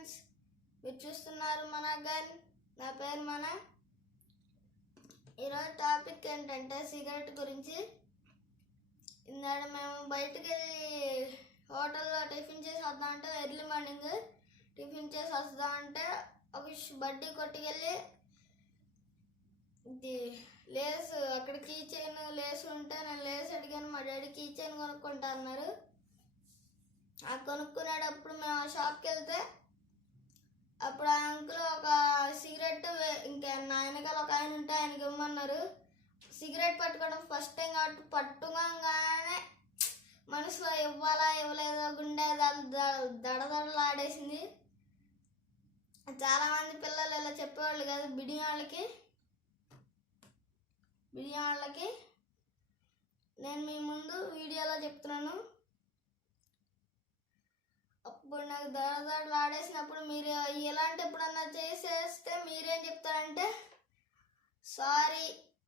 Friends, మీరు చూస్తున్నారు మన గన్. నా పేరు మన. ఈరోజు టాపిక్ ఏంటంటే సిగరెట్ గురించి. ఇందాక మేము బయటకు వెళ్ళి హోటల్లో టిఫిన్ చేసి వద్దామంటే, ఎర్లీ మార్నింగ్ టిఫిన్ చేసి వద్దామంటే ఒక బడ్డీ కొట్టుకెళ్ళి ఇది లేస్, అక్కడ కీ చైన్ లేస్ ఉంటే నేను లేస్ అడిగాను. మా డాడీ కీ చైన్ కొనుక్కుంటా అన్నారు. ఆ కొనుక్కునేటప్పుడు మేము ఆ షాప్కి వెళ్తే అప్పుడు ఆ అంకుల్ ఒక సిగరెట్, ఇంకా నా వెనకాల ఒక ఆయన ఉంటే ఆయనకి ఇవ్వమన్నారు. సిగరెట్ పట్టుకోవడం ఫస్ట్ టైం కాబట్టి పట్టుకోగానే మనసులో ఇవ్వాలా ఇవ్వలేదో గుండె దడదడలాడేసింది. చాలామంది పిల్లలు ఇలా చెప్పేవాళ్ళు కాదు, బిడియాళ్ళకి. నేను మీ ముందు వీడియోలో చెప్తున్నాను. అప్పుడు నాకు దడదడలు ఆడేసినప్పుడు మీరు ఇలాంటి ఎప్పుడన్నా చేసేస్తే మీరేం చెప్తారంటే సారీ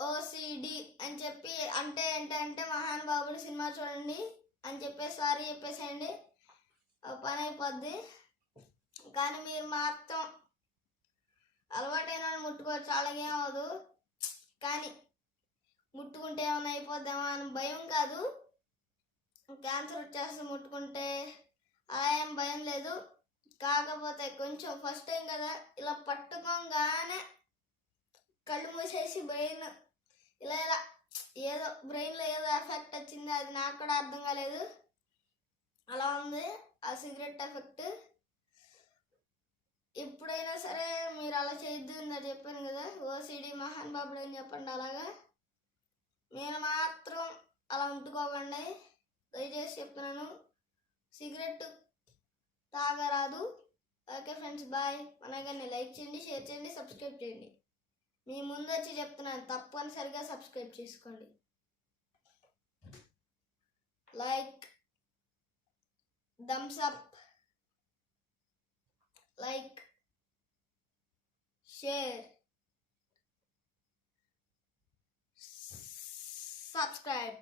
ఓసిడి అని చెప్పి, అంటే ఏంటంటే మహానుభావుడు సినిమా చూడండి అని చెప్పేసి సారీ చెప్పేసేయండి, పని అయిపోద్ది. కానీ మీరు మాత్రం అలవాటైన వాళ్ళు ముట్టుకోవచ్చు, అలాగేం అవ్వదు. కానీ ముట్టుకుంటే ఏమైనా అయిపోద్దామా అని భయం కాదు, క్యాన్సర్ వచ్చేస్తే ముట్టుకుంటే అలా ఏం భయం లేదు. కాకపోతే కొంచెం ఫస్ట్ టైం కదా, ఇలా పట్టుకోగానే కళ్ళు మూసేసి బ్రెయిన్ ఇలా ఏదో బ్రెయిన్లో ఏదో ఎఫెక్ట్ వచ్చింది, అది నాకు కూడా అర్థం కాలేదు. అలా ఉంది ఆ సిగరెట్ ఎఫెక్ట్. ఎప్పుడైనా సరే మీరు అలా చేయొద్దు అని చెప్పాను కదా, ఓసిడి మహానుభావుడు అని చెప్పండి. అలాగా మీరు మాత్రం అలా ఉంటుకోకండి, దయచేసి చెప్తున్నాను. సిగరెట్ తాగరాదు. Okay friends, bye. మనగానే లైక్ చేయండి, షేర్ చేయండి, సబ్స్క్రైబ్ చేయండి. మీ ముందు వచ్చి చెప్తున్నాను, తప్పనిసరిగా సబ్స్క్రైబ్ చేసుకోండి. Like, thumbs up, like, share, subscribe.